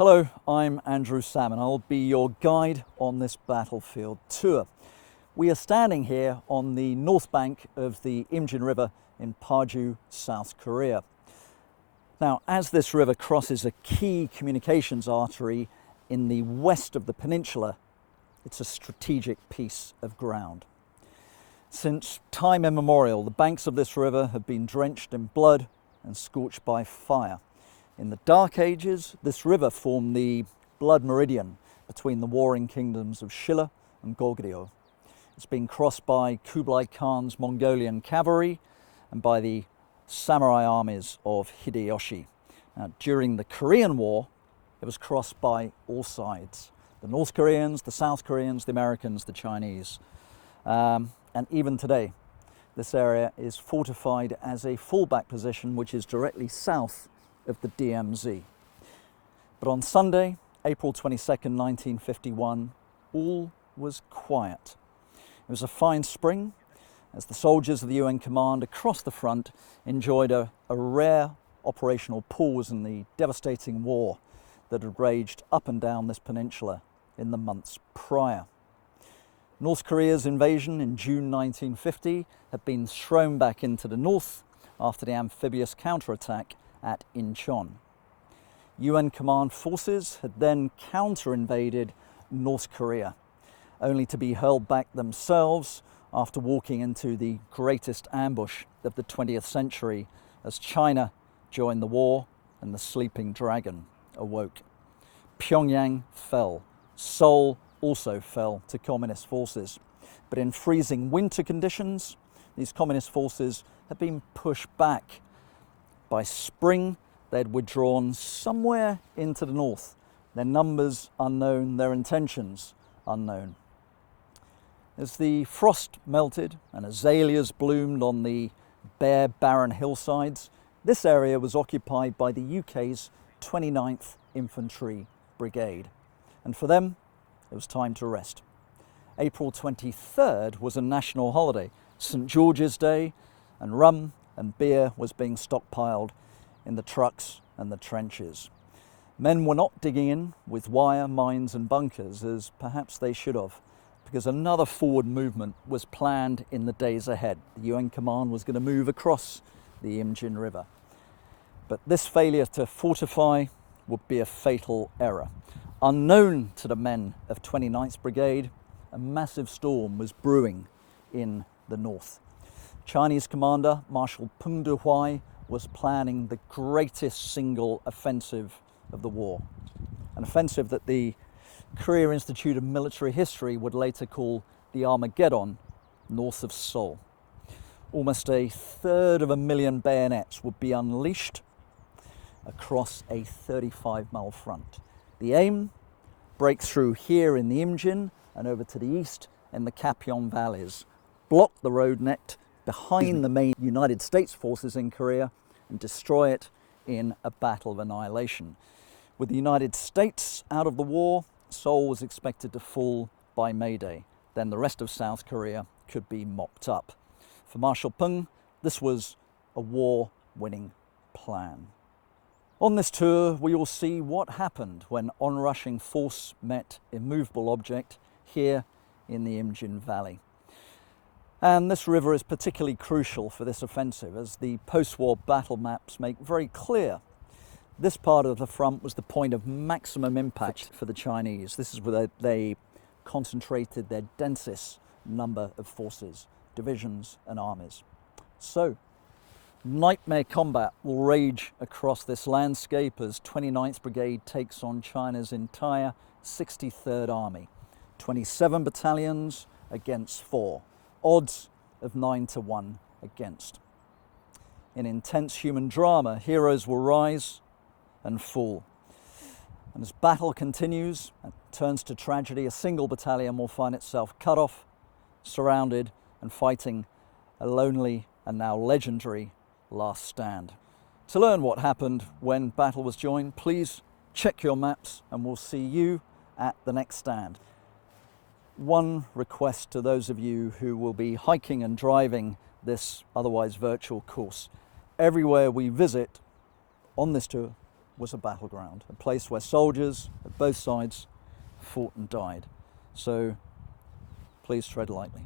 Hello, I'm Andrew Salmon. I'll be your guide on this battlefield tour. We are standing here on the north bank of the Imjin River in Paju, South Korea. Now, as this river crosses a key communications artery in the west of the peninsula, it's a strategic piece of ground. Since time immemorial, the banks of this river have been drenched in blood and scorched by fire. In the Dark Ages, this river formed the blood meridian between the warring kingdoms of Shilla and Goguryeo. It's been crossed by Kublai Khan's Mongolian cavalry and by the samurai armies of Hideyoshi. Now, during the Korean War, it was crossed by all sides: the North Koreans, the South Koreans, the Americans, the Chinese. And even today, this area is fortified as a fallback position which is directly south of the DMZ. But on Sunday, April 22nd, 1951, all was quiet. It was a fine spring as the soldiers of the UN command across the front enjoyed a rare operational pause in the devastating war that had raged up and down this peninsula in the months prior. North Korea's invasion in June 1950 had been thrown back into the north after the amphibious counterattack at Incheon. UN command forces had then counter-invaded North Korea, only to be hurled back themselves after walking into the greatest ambush of the 20th century as China joined the war and the sleeping dragon awoke. Pyongyang fell. Seoul also fell to communist forces. But in freezing winter conditions, these communist forces had been pushed back. By spring, they had withdrawn somewhere into the north, their numbers unknown, their intentions unknown. As the frost melted and azaleas bloomed on the bare, barren hillsides, this area was occupied by the UK's 29th Infantry Brigade. And for them, it was time to rest. April 23rd was a national holiday, St. George's Day, and rum and beer was being stockpiled in the trucks and the trenches. Men were not digging in with wire, mines and bunkers as perhaps they should have, because another forward movement was planned in the days ahead. The UN command was going to move across the Imjin River. But this failure to fortify would be a fatal error. Unknown to the men of 29th Brigade, a massive storm was brewing in the north. Chinese commander Marshal Peng Dehuai was planning the greatest single offensive of the war, an offensive that the Korea Institute of Military History would later call the Armageddon north of Seoul. Almost 1/3 bayonets would be unleashed across a 35-mile front. The aim: break through here in the Imjin and over to the east in the Kapyeong valleys, block the road net behind the main United States forces in Korea and destroy it in a battle of annihilation. With the United States out of the war, Seoul was expected to fall by May Day. Then the rest of South Korea could be mopped up. For Marshal Peng, this was a war-winning plan. On this tour, we will see what happened when onrushing force met immovable object here in the Imjin Valley. And this river is particularly crucial for this offensive, as the post-war battle maps make very clear. This part of the front was the point of maximum impact for the Chinese. This is where they concentrated their densest number of forces, divisions and armies. So, nightmare combat will rage across this landscape as 29th Brigade takes on China's entire 63rd Army. 27 battalions against 4. Odds of 9-1 against. In intense human drama, heroes will rise and fall. And as battle continues and turns to tragedy, a single battalion will find itself cut off, surrounded and fighting a lonely and now legendary last stand. To learn what happened when battle was joined, please check your maps and we'll see you at the next stand. One request to those of you who will be hiking and driving this otherwise virtual course. Everywhere we visit on this tour, was a battleground, a place where soldiers at both sides fought and died. So please tread lightly.